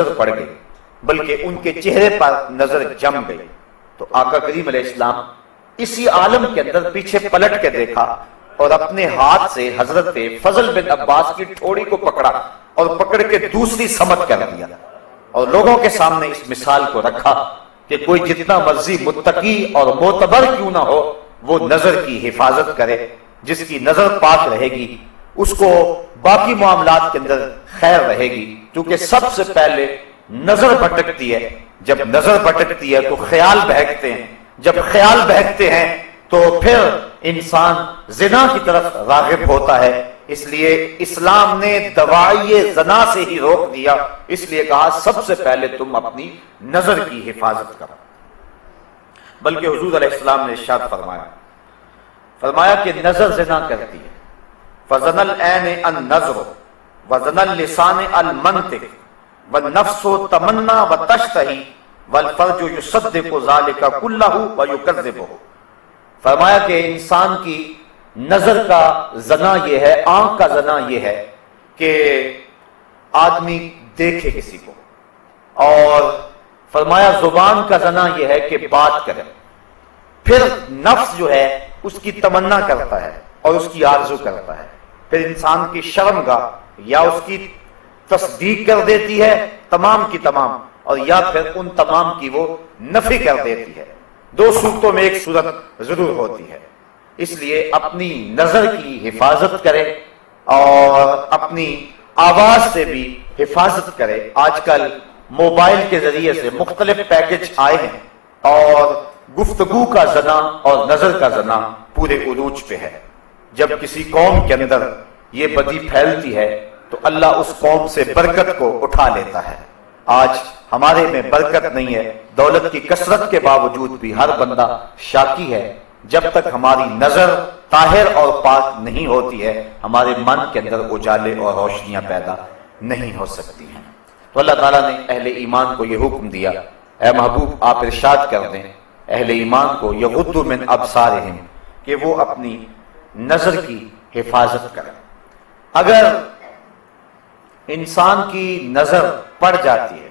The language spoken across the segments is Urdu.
نظر پڑ گئی بلکہ ان کے چہرے پر نظر جم گئی۔ تو آقا کریم علیہ السلام اسی عالم کے اندر پیچھے پلٹ کے دیکھا اور اپنے ہاتھ سے حضرت فضل بن عباس کی ٹھوڑی کو پکڑا اور پکڑ کے دوسری سمت کر دیا اور لوگوں کے سامنے اس مثال کو رکھا کہ کوئی جتنا مرضی متقی اور معتبر کیوں نہ ہو وہ نظر کی حفاظت کرے۔ جس کی نظر پاک رہے گی اس کو باقی معاملات کے اندر خیر رہے گی، کیونکہ سب سے پہلے نظر بھٹکتی ہے۔ جب نظر بھٹکتی ہے تو خیال بہکتے ہیں، جب خیال بہکتے ہیں تو پھر انسان زنا کی طرف راغب ہوتا ہے۔ اس لیے اسلام نے دواعی زنا سے ہی روک دیا، اس لیے کہا سب سے پہلے تم اپنی نظر کی حفاظت کرو۔ بلکہ حضور علیہ السلام نے ارشاد فرمایا کہ نظر زنا کرتی ہے۔ فَزَنَ الْعَيْنِ النَّظْرُ وَزَنَ اللِّسَانِ الْمَنْطِقُ وَالنَّفْسُ تَمَنَّى وَتَشْتَهِي وَالْفَرْجُ يُصَدِّقُ ذَلِكَ كُلَّهُ وَيُكَذِّبُهُ۔ فرمایا کہ انسان کی نظر کا زنا یہ ہے، آنکھ کا زنا یہ ہے کہ آدمی دیکھے کسی کو، اور فرمایا زبان کا زنا یہ ہے کہ بات کرے، پھر نفس جو ہے اس کی تمنا کرتا ہے اور اس کی آرزو کرتا ہے، پھر انسان کی شرمگاہ یا اس کی تصدیق کر دیتی ہے تمام کی تمام، اور یا پھر ان تمام کی وہ نفی کر دیتی ہے۔ دو صورتوں میں ایک صورت ضرور ہوتی ہے۔ اس لیے اپنی نظر کی حفاظت کرے اور اپنی آواز سے بھی حفاظت کرے۔ آج کل موبائل کے ذریعے سے مختلف پیکج آئے ہیں اور گفتگو کا زنا اور نظر کا زنا پورے عروج پہ ہے۔ جب کسی قوم کے اندر یہ بدی پھیلتی ہے تو اللہ اس قوم سے برکت کو اٹھا لیتا ہے۔ آج ہمارے میں برکت نہیں ہے، دولت کی کثرت کے باوجود بھی ہر بندہ شاکی ہے۔ جب تک ہماری نظر طاہر اور پاک نہیں ہوتی ہے ہمارے من کے اندر اجالے اور روشنیاں پیدا نہیں ہو سکتی ہیں۔ تو اللہ تعالیٰ نے اہل ایمان کو یہ حکم دیا، اے محبوب آپ ارشاد کر دیں اہل ایمان کو یغضوا من ابصارہم، کہ وہ اپنی نظر کی حفاظت کریں۔ اگر انسان کی نظر پڑ جاتی ہے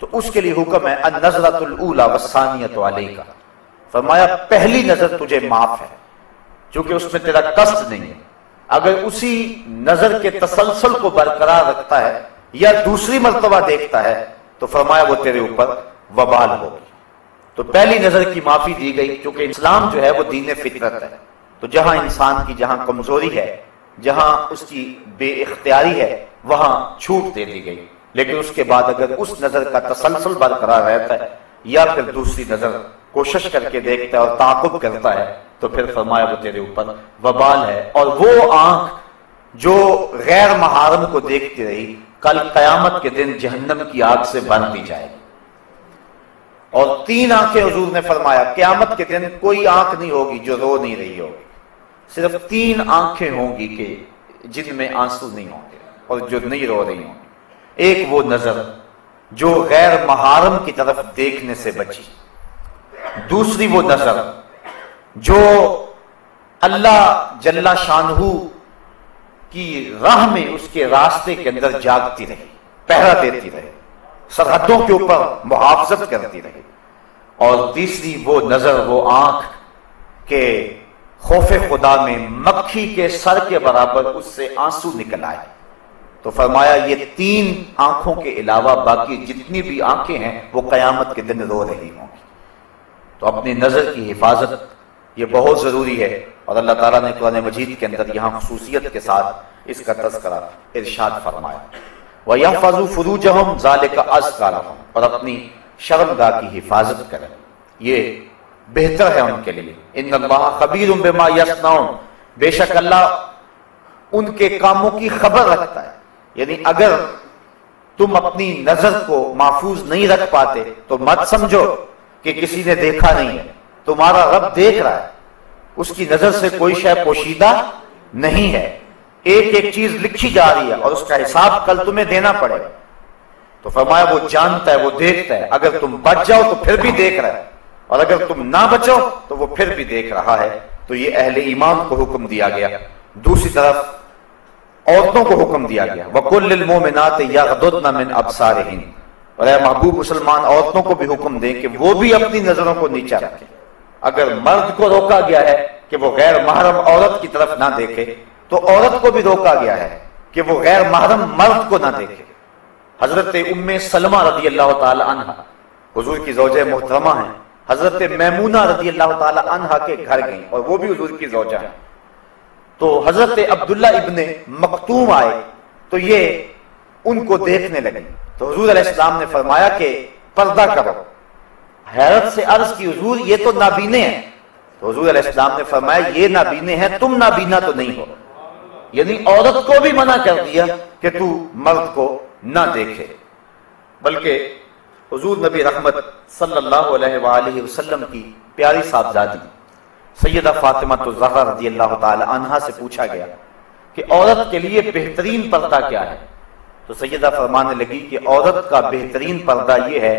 تو اس کے لیے حکم ہے النظرۃ الاولی والثانیۃ علیک، فرمایا پہلی نظر تجھے معاف ہے چونکہ اس میں تیرا قصد نہیں ہے۔ اگر اسی نظر کے تسلسل کو برقرار رکھتا ہے یا دوسری مرتبہ دیکھتا ہے تو فرمایا وہ تیرے اوپر وبال ہوگی۔ تو پہلی نظر کی معافی دی گئی، کیونکہ اسلام جو ہے وہ دین فطرت ہے۔ تو جہاں انسان کی جہاں کمزوری ہے، جہاں اس کی بے اختیاری ہے، وہاں چھوٹ دے دی گئی۔ لیکن اس کے بعد اگر اس نظر کا تسلسل برقرار رہتا ہے یا پھر دوسری نظر کوشش کر کے دیکھتا ہے اور تعاقب کرتا ہے تو پھر فرمایا وہ تیرے اوپر وبال ہے۔ اور وہ آنکھ جو غیر محارم کو دیکھتی رہی کل قیامت کے دن جہنم کی آگ سے بن دی جائے گی۔ اور تین آنکھیں حضور نے فرمایا قیامت کے دن کوئی آنکھ نہیں ہوگی جو رو نہیں رہی ہوگی، صرف تین آنکھیں ہوں گی کہ جن میں آنسو نہیں ہوں گے اور جو نہیں رو رہی ہوں گی۔ ایک وہ نظر جو غیر محارم کی طرف دیکھنے سے بچی، دوسری وہ نظر جو اللہ جل شانہ کی راہ میں اس کے راستے کے اندر جاگتی رہی، پہرا دیتی رہی، سرحدوں کے اوپر محافظت کرتی رہی، اور تیسری وہ نظر وہ آنکھ کہ خوف خدا میں مکھی کے سر کے برابر اس سے آنسو نکل آئے۔ تو فرمایا یہ تین آنکھوں کے علاوہ باقی جتنی بھی آنکھیں ہیں وہ قیامت کے دن رو رہی ہوں گی۔ تو اپنی نظر کی حفاظت یہ بہت ضروری ہے، اور اللہ تعالیٰ نے قرآن مجید کے اندر یہاں خصوصیت کے ساتھ اس کا تذکرہ ارشاد فرمایا وَيَحْفَظُوا فُرُوجَهُمْ ذَلِكَ أَزْكَىٰ لَهُمْ، اور اپنی شرمگاہ کی حفاظت کریں، یہ بہتر ہے ان کے لیے۔ ان اللہ خبیر بما یصنعون، بے شک اللہ ان کے کاموں کی خبر رکھتا ہے۔ یعنی اگر تم اپنی نظر کو محفوظ نہیں رکھ پاتے تو مت سمجھو کہ کسی نے دیکھا نہیں ہے، تمہارا رب دیکھ رہا ہے، اس کی نظر سے کوئی شے پوشیدہ نہیں ہے، ایک ایک چیز لکھی جا رہی ہے اور اس کا حساب کل تمہیں دینا پڑے گا۔ تو فرمایا وہ جانتا ہے، وہ دیکھتا ہے، اگر تم بچ جاؤ تو پھر بھی دیکھ رہا ہے، اور اگر تم نہ بچو تو وہ پھر بھی دیکھ رہا ہے۔ تو یہ اہل ایمان کو حکم دیا گیا۔ دوسری طرف عورتوں کو حکم دیا گیا وَقُلْ لِلْمُؤْمِنَاتِ يَغْضُضْنَ مِنْ أَبْصَارِهِنَّ، اور اے محبوب مسلمان عورتوں کو بھی حکم دیں کہ وہ بھی اپنی نظروں کو نیچا رکھیں۔ اگر مرد کو روکا گیا ہے کہ وہ غیر محرم عورت کی طرف نہ دیکھے تو عورت کو بھی روکا گیا ہے کہ وہ غیر محرم مرد کو نہ دیکھے۔ حضرت ام سلمہ رضی اللہ تعالی عنہ حضور کی زوجہ محترمہ ہیں، حضرت میمونہ رضی اللہ تعالی عنہ کے گھر گئیں اور وہ بھی حضور کی زوجہ ہیں۔ تو حضرت عبداللہ ابن مکتوم آئے تو یہ ان کو دیکھنے لگے، تو حضور علیہ السلام نے فرمایا کہ پردہ کرو۔ حیرت سے عرض کی حضور یہ تو نابینے ہیں، تو حضور علیہ السلام نے فرمایا یہ نابینے ہیں، تم نابینا تو نہیں ہو، یعنی عورت کو بھی منع کر دیا کہ تو مرد کو نہ دیکھے۔ بلکہ حضور نبی رحمت صلی اللہ علیہ وآلہ وسلم کی پیاری صاحبزادی سیدہ فاطمہ الزہرا رضی اللہ تعالی عنہا سے پوچھا گیا کہ عورت کے لیے بہترین پردہ کیا ہے، تو سیدہ فرمانے لگی کہ عورت کا بہترین پردہ یہ ہے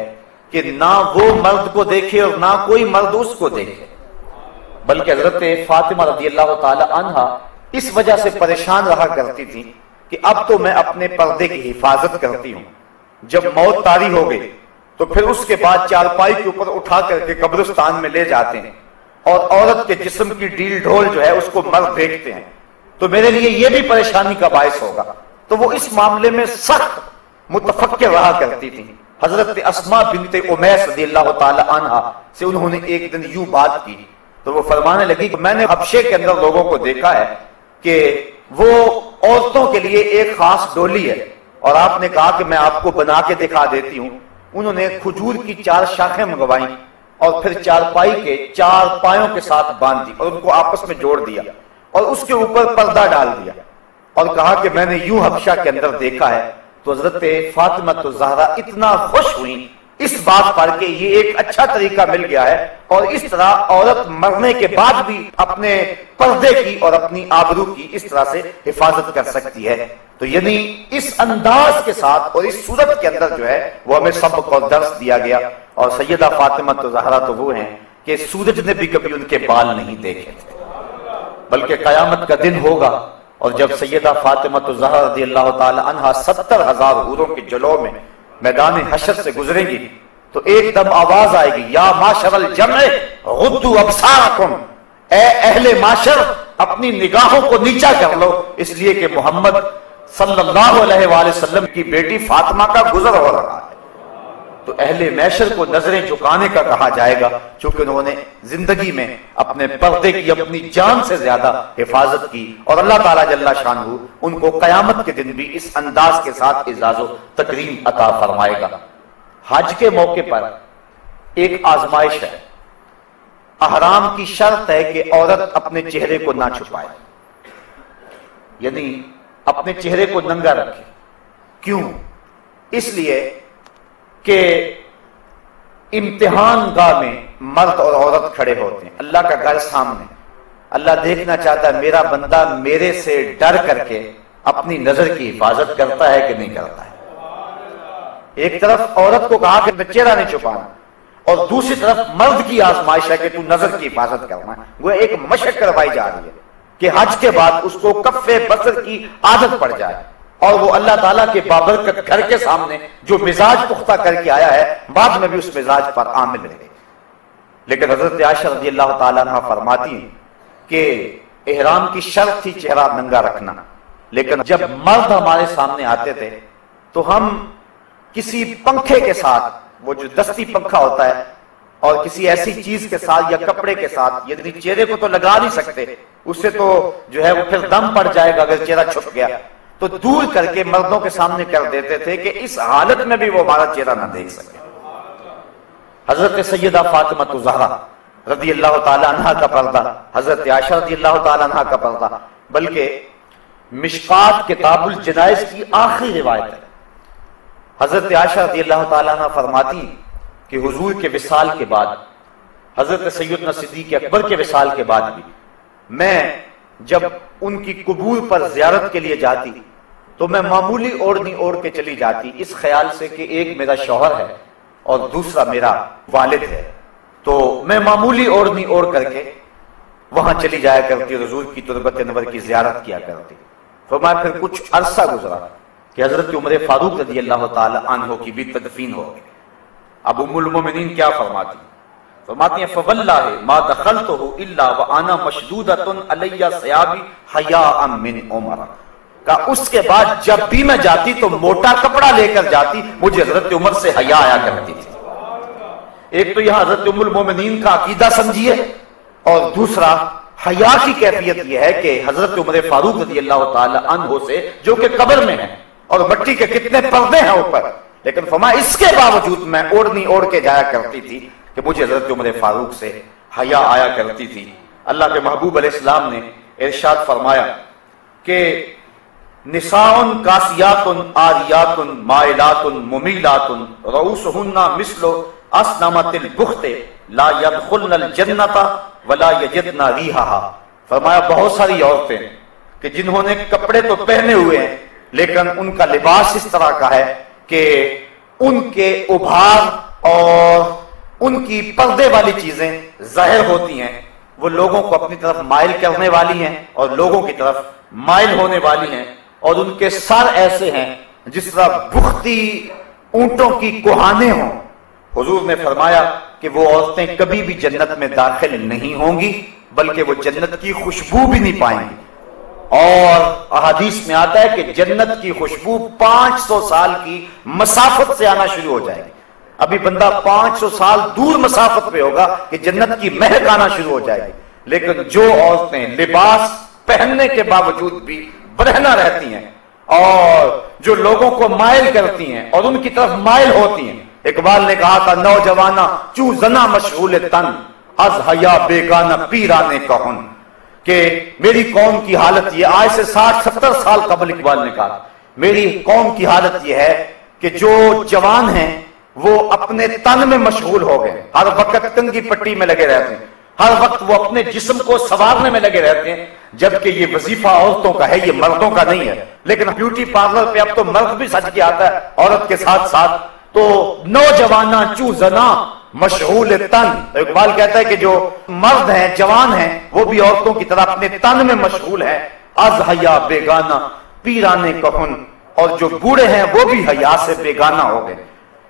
کہ نہ وہ مرد کو دیکھے اور نہ کوئی مرد اس کو دیکھے۔ بلکہ حضرت فاطمہ رضی اللہ تعالی عنہا اس وجہ سے پریشان رہا کرتی تھی کہ اب تو میں اپنے پردے کی حفاظت کرتی ہوں، جب موت طاری ہو گئی تو پھر اس کے بعد چارپائی کے اوپر اٹھا کر کے قبرستان میں لے جاتے ہیں اور عورت کے جسم کی ڈیل ڈھول جو ہے اس کو مرد دیکھتے ہیں، تو میرے لیے یہ بھی پریشانی کا باعث ہوگا۔ تو وہ اس معاملے میں سخت متفکر رہا کرتی تھی۔ حضرت اسماء بنت امیس رضی اللہ تعالی عنہا سے انہوں نے ایک دن یوں بات کی تو وہ فرمانے لگی کہ میں نے حبشے کے اندر لوگوں کو دیکھا ہے کہ وہ عورتوں کے لیے ایک خاص ڈولی ہے، اور آپ نے کہا کہ میں آپ کو بنا کے دکھا دیتی ہوں۔ انہوں نے کھجور کی 4 شاخیں منگوائیں اور پھر چارپائی کے 4 پایوں کے ساتھ باندھ دی اور ان کو آپس میں جوڑ دیا اور اس کے اوپر پردہ ڈال دیا اور کہا کہ میں نے یوں حبشہ کے اندر دیکھا ہے۔ تو حضرت فاطمہ الزہرا اتنا خوش ہوئی اس بات پر کہ یہ ایک اچھا طریقہ مل گیا ہے اور اس طرح عورت مرنے کے بعد بھی اپنے پردے کی اور اپنی آبرو کی اس طرح سے حفاظت کر سکتی ہے۔ تو یعنی اس انداز کے ساتھ اور اس صورت کے اندر جو ہے وہ ہمیں سبق اور درس دیا گیا۔ اور سیدہ فاطمہ الزہرا تو وہ ہیں کہ سورج نے بھی کبھی ان کے بال نہیں دیکھے تھے، بلکہ قیامت کا دن ہوگا اور جب سیدہ فاطمہ الزہرا رضی اللہ تعالی عنہا 70,000 حوروں کے جلوہ میں میدان حشر سے گزریں گی تو ایک دم آواز آئے گی یا معشر الجمع غضوا ابصارکم، اے اہل معاشر اپنی نگاہوں کو نیچا کر لو، اس لیے کہ محمد صلی اللہ علیہ وآلہ وسلم کی بیٹی فاطمہ کا گزر ہو رہا ہے۔ تو اہل معاشر کو نظریں جھکانے کا کہا جائے گا چونکہ انہوں نے زندگی میں اپنے پردے کی اپنی جان سے زیادہ حفاظت کی، اور اللہ تعالیٰ جل شانہ ان کو قیامت کے دن بھی اس انداز کے ساتھ اعزاز و تکریم عطا فرمائے گا۔ حج کے موقع پر ایک آزمائش ہے، احرام کی شرط ہے کہ عورت اپنے چہرے کو نہ چھپائے، یعنی اپنے چہرے کو ننگا رکھے۔ کیوں؟ اس لیے کہ امتحان گاہ میں مرد اور عورت کھڑے ہوتے ہیں، اللہ کا گھر سامنے، اللہ دیکھنا چاہتا ہے میرا بندہ میرے سے ڈر کر کے اپنی نظر کی حفاظت کرتا ہے کہ نہیں کرتا ہے۔ ایک طرف عورت کو کہا کہ چہرہ نہیں چھپانا اور دوسری طرف مرد کی آزمائش ہے کہ تو نظر کی حفاظت کرنا ہے۔ وہ ایک مشق کروائی جا رہی ہے کہ حج کے بعد اس کو کف بصر کی عادت پڑ جائے اور وہ اللہ تعالیٰ کے بابرکت گھر کے سامنے جو مزاج پختہ کر کے آیا ہے بعد میں بھی اس مزاج پر عامل رہے۔ لیکن حضرت عائشہ رضی اللہ تعالیٰ عنہ فرماتی ہیں کہ احرام کی شرط تھی چہرہ ننگا رکھنا، لیکن جب مرد ہمارے سامنے آتے تھے تو ہم کسی پنکھے کے ساتھ، وہ جو دستی پنکھا ہوتا ہے، اور کسی ایسی چیز کے ساتھ یا کپڑے کے ساتھ، یعنی چہرے کو تو لگا نہیں سکتے، اس سے تو جو ہے وہ پھر دم پڑ جائے گا اگر چہرہ چھپ گیا، تو دور کر کے مردوں کے سامنے کر دیتے تھے کہ اس حالت میں بھی وہ ہمارا چہرہ نہ دیکھ سکے۔ حضرت سیدہ فاطمہ الزہرا رضی اللہ تعالی عنہ کا پردہ، حضرت عائشہ رضی اللہ تعالی عنہ کا پردہ، بلکہ مشکات کتاب الجنائز کی آخری روایت ہے۔ حضرت عائشہ رضی اللہ تعالی عنہ فرماتی کہ حضور کے وصال کے بعد، حضرت سیدنا صدیق اکبر کے وصال کے بعد بھی میں جب ان کی قبور پر زیارت کے لیے جاتی تو میں معمولی اوڑھنی اوڑھ کے چلی جاتی اس خیال سے کہ ایک میرا شوہر ہے اور دوسرا میرا والد ہے، تو میں معمولی اوڑھنی اوڑھ کر کے وہاں چلی جایا کرتی، حضور کی تربت انور کی زیارت کیا کرتی۔ فرمایا پھر کچھ عرصہ گزرا کہ حضرت عمر فاروق رضی اللہ تعالی عنہ کی بھی تدفین ہو گئی۔ اب ام المومنین کیا فرماتی ہیں فواللہ ما دخلتہ الا وانا مشدودۃ علی ثیابی حیاء من عمر، کہ اس کے بعد جب بھی میں جاتی تو موٹا کپڑا لے کر جاتی، مجھے حضرت عمر سے حیا آیا کرتی تھی۔ ایک تو یہاں حضرت ام المومنین کا عقیدہ سمجھیے، اور دوسرا حیا کی کیفیت یہ ہے کہ حضرت عمر فاروق رضی اللہ تعالی عنہ سے جو کہ قبر میں ہیں اور مٹی کے کتنے پردے ہیں اوپر، لیکن فرمایا اس کے باوجود میں اوڑھنی اوڑھ کے جایا کرتی تھی کہ مجھے حضرت عمر فاروق سے حیا آیا کرتی تھی۔ اللہ کے محبوب علیہ السلام نے ارشاد فرمایا کہ نساء کاسیات عاریات مائلات ممیلات رؤوسہن مثل اسنمۃ البخت لا يدخلن الجنۃ ولا یجدن ریحہا۔ فرمایا بہت ساری عورتیں کہ جنہوں نے کپڑے تو پہنے ہوئے ہیں لیکن ان کا لباس اس طرح کا ہے کہ ان کے ابھار اور ان کی پردے والی چیزیں ظاہر ہوتی ہیں، وہ لوگوں کو اپنی طرف مائل کرنے والی ہیں اور لوگوں کی طرف مائل ہونے والی ہیں، اور ان کے سر ایسے ہیں جس طرح بختی اونٹوں کی کوہانے ہوں۔ حضور نے فرمایا کہ وہ عورتیں کبھی بھی جنت میں داخل نہیں ہوں گی، بلکہ وہ جنت کی خوشبو بھی نہیں پائیں گی۔ اور احادیث میں آتا ہے کہ جنت کی خوشبو 500 سال کی مسافت سے آنا شروع ہو جائے گی۔ ابھی بندہ 500 سال دور مسافت پہ ہوگا کہ جنت کی مہک آنا شروع ہو جائے گی، لیکن جو عورتیں لباس پہننے کے باوجود بھی برہنہ رہتی ہیں اور جو لوگوں کو مائل کرتی ہیں اور ان کی طرف مائل ہوتی ہیں، اقبال نے کہا تھا نوجوانہ چو زنا مشغول تن از حیا بیگانہ پیرانے کہن، کہ میری قوم کی حالت یہ، آج سے 60-70 سال قبل اقبال نے کہا میری قوم کی حالت یہ ہے کہ جو جوان ہیں وہ اپنے تن میں مشغول ہو گئے، ہر وقت کنگھی پٹی میں لگے رہتے ہیں، ہر وقت وہ اپنے جسم کو سنوارنے میں لگے رہتے ہیں، جبکہ یہ وظیفہ عورتوں کا ہے، یہ مردوں کا نہیں ہے۔ لیکن بیوٹی پارلر پہ اب تو مرد بھی سج کے آتا ہے عورت کے ساتھ ساتھ۔ تو نوجوانہ چو زنا مشغول تن، تو اقبال کہتا ہے کہ جو مرد ہیں جوان ہیں وہ بھی عورتوں کی طرح اپنے تن میں مشغول ہیں، از حیا بیگانہ پیرانے کہن، اور جو بوڑھے ہیں وہ بھی حیا سے بیگانہ ہو گئے۔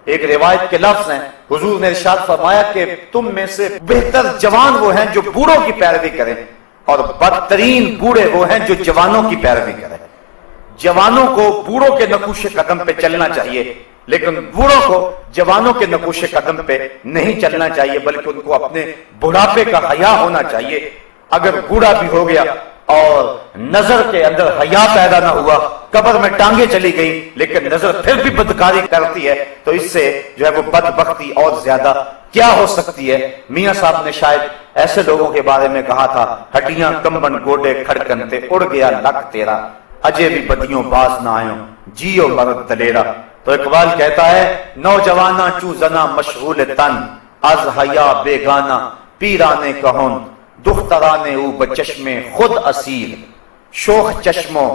ایک روایت کے لفظ ہیں، حضور نے ارشاد فرمایا کہ تم میں سے بہتر جوان وہ ہیں جو بوڑھوں کی پیروی کریں، اور بدترین بوڑھے وہ ہیں جو جوانوں کی پیروی کریں۔ جوانوں کو بوڑھوں کے نقوش قدم پہ چلنا چاہیے، لیکن بوڑھوں کو جوانوں کے نقوش قدم پہ نہیں چلنا چاہیے، بلکہ ان کو اپنے بڑھاپے کا حیا ہونا چاہیے۔ اگر بوڑھا بھی ہو گیا اور نظر کے اندر حیا پیدا نہ ہوا، قبر میں ٹانگیں چلی گئی لیکن نظر پھر بھی بدکاری کرتی ہے، تو اس سے جو ہے وہ بدبختی اور زیادہ کیا ہو سکتی ہے۔ میاں صاحب نے شاید ایسے لوگوں کے بارے میں کہا تھا، ہڈیاں کمبن گوڈے کھڑکن تے اڑ گیا لک تیرا، اجے بھی بدیوں باز نہ آئوں جیو مرد دلیرا۔ تو اقبال کہتا ہے نوجوانہ چو زنا مشغول تن از حیا بیگانہ پیرانے کہن، دخترانے او بچشم خود اسیر، شوخ چشمو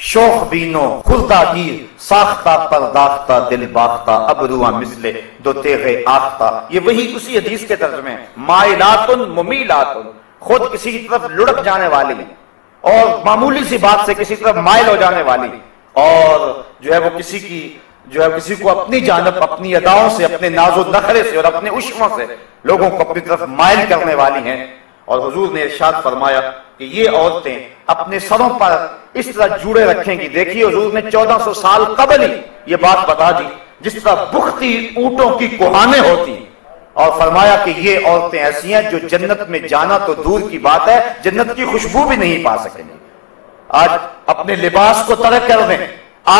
شوخ بینو خردہ گیر، ساختہ پرداختہ دل باختہ ابروہ مثل دو تیغ آختہ۔ یہ وہی اسی حدیث کے ترجمے ہیں، مائلات ممیلات، خود کسی کی طرف لڑک جانے والی اور معمولی سی بات سے کسی طرف مائل ہو جانے والی، اور جو ہے وہ کسی کو اپنی جانب اپنی اداؤں سے، اپنے ناز و نخرے سے اور اپنے عشقوں سے لوگوں کو اپنی طرف مائل کرنے والی ہیں۔ اور حضور نے ارشاد فرمایا کہ یہ عورتیں اپنے سروں پر اس طرح جوڑے رکھیں گی۔ دیکھیے حضور نے 1400 سال قبل ہی یہ بات بتا دی، جس طرح بختی اونٹوں کی کوہانیں ہوتی ہیں، اور فرمایا کہ یہ عورتیں ایسی ہیں جو جنت میں جانا تو دور کی بات ہے، جنت کی خوشبو بھی نہیں پا سکیں گے۔ آج اپنے لباس کو ترک کر دیں،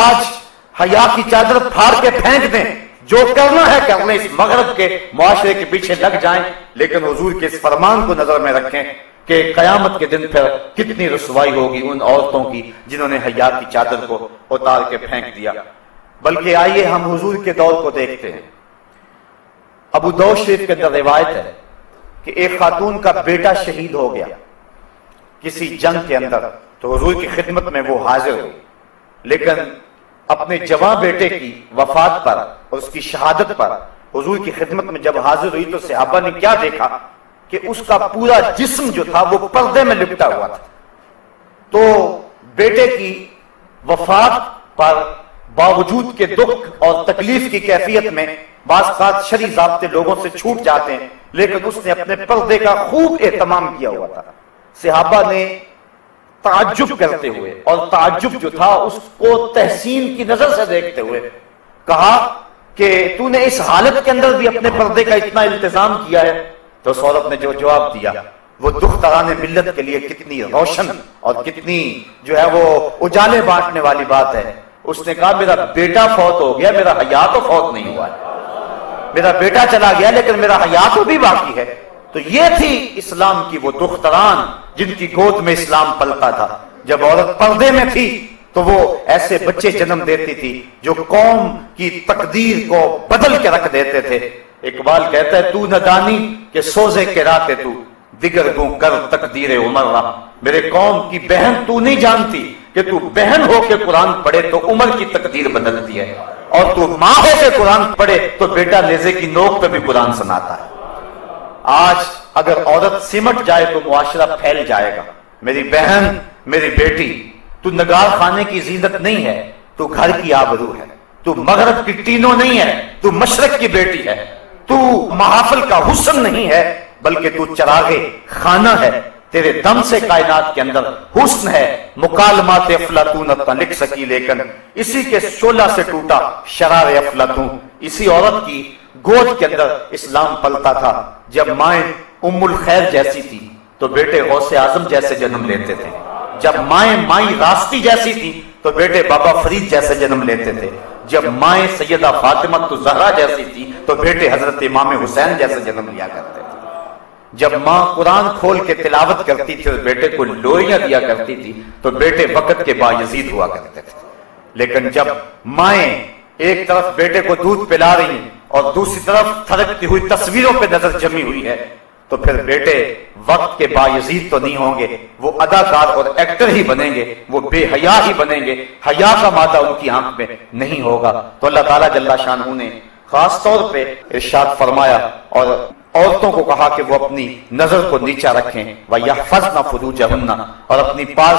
آج حیا کی چادر پھاڑ کے پھینک دیں، جو کرنا ہے کر لیں، اس مغرب کے معاشرے کے پیچھے لگ جائیں، لیکن حضور کے اس فرمان کو نظر میں رکھیں کہ قیامت کے دن پھر کتنی رسوائی ہوگی ان عورتوں کی جنہوں نے حیا کی چادر کو اتار کے پھینک دیا۔ بلکہ آئیے ہم حضور کے دور کو دیکھتے ہیں۔ ابو داؤد شریف کے اندر روایت ہے کہ ایک خاتون کا بیٹا شہید ہو گیا کسی جنگ کے اندر، تو حضور کی خدمت میں وہ حاضر ہوئی، لیکن اپنے جوان بیٹے کی وفات پر اور اس کی شہادت پر حضور کی خدمت میں جب حاضر ہوئی تو صحابہ نے کیا دیکھا کہ اس کا پورا جسم جو تھا وہ پردے میں لپٹا ہوا تھا۔ تو بیٹے کی وفات پر باوجود کے دکھ اور تکلیف کی کیفیت میں بعض اوقات شرعی ضابطے لوگوں سے چھوٹ جاتے ہیں، لیکن اس نے اپنے پردے کا خوب اہتمام کیا ہوا تھا۔ صحابہ نے تعجب کرتے ہوئے، اور تعجب جو تھا اس کو تحسین کی نظر سے دیکھتے ہوئے کہا کہ تو نے اس حالت کے اندر بھی اپنے پردے کا اتنا التزام کیا ہے؟ تو اس عورت نے جو جواب دیا وہ دختران ملت کے لیے کتنی روشن اور کتنی جو ہے وہ اجالے بانٹنے والی بات ہے۔ اس نے کہا میرا بیٹا فوت ہو گیا، میرا حیا تو فوت نہیں ہوا ہے، میرا بیٹا چلا گیا لیکن میرا حیا تو بھی باقی ہے۔ تو یہ تھی اسلام کی وہ دختران جن کی گود میں اسلام پلتا تھا۔ جب عورت پردے میں تھی تو وہ ایسے بچے جنم دیتی تھی جو قوم کی تقدیر کو بدل کے رکھ دیتے تھے۔ اقبال کہتا ہے تو ندانی کہ سوزے کے راتے تو دیگر گوں کر تقدیر عمر رہا، میرے قوم کی بہن تو نہیں جانتی کہ تو بہن ہو کے قرآن پڑھے تو عمر کی تقدیر بدلتی ہے، اور تو ماں ہو کے قرآن پڑھے تو بیٹا نیزے کی نوک پہ بھی قرآن سناتا ہے۔ آج اگر عورت سمٹ جائے تو معاشرہ پھیل جائے گا۔ میری بہن، میری بیٹی، تو نگار خانے کی زینت نہیں ہے، تو گھر کی آبرو ہے، تو مغرب کی ٹینوں نہیں ہے، تو مشرق کی بیٹی ہے، تو محافل کا حسن نہیں ہے بلکہ تو چراغ خانہ ہے، تیرے دم سے کائنات کے اندر حسن ہے۔ مکالمات افلاطون نہ لکھ سکی لیکن اسی کے شعلہ سے ٹوٹا شرار افلاطون۔ اسی عورت کی گود کے اندر اسلام پلتا تھا۔ جب مائیں ام الخیر جیسی تھی تو بیٹے غوث اعظم جیسے جنم لیتے تھے، جب مائیں مائی راستی جیسی تھی تو بیٹے بابا فرید جیسے جنم لیتے تھے، جب مائیں سیدہ فاطمہ زہرا جیسی تھی تو بیٹے حضرت امام حسین جیسے جنم لیا کرتے تھے، جب ماں قرآن کھول کے تلاوت کرتی تھی اور بیٹے کو لوریاں دیا کرتی تھی تو بیٹے وقت کے بایزید ہوا کرتے تھے۔ لیکن جب مائیں ایک طرف بیٹے کو دودھ پلا رہی ہیں اور دوسری طرف تھرکتی ہوئی تصویروں پہ نظر جمی ہوئی ہے تو پھر بیٹے وقت کے بایزید تو نہیں ہوں گے، وہ اداکار اور ایکٹر ہی بنیں گے، وہ بے حیا ہی بنیں گے، حیا کا مادہ ان کی آنکھ میں نہیں ہوگا۔ تو اللہ تعالیٰ جل شانہ نے خاص طور پہ ارشاد فرمایا اور عورتوں کو کہا کہ وہ اپنی نظر کو نیچا رکھیں وَيَحْفَظْنَ فُرُوجَهُنَّ، اور اپنی پار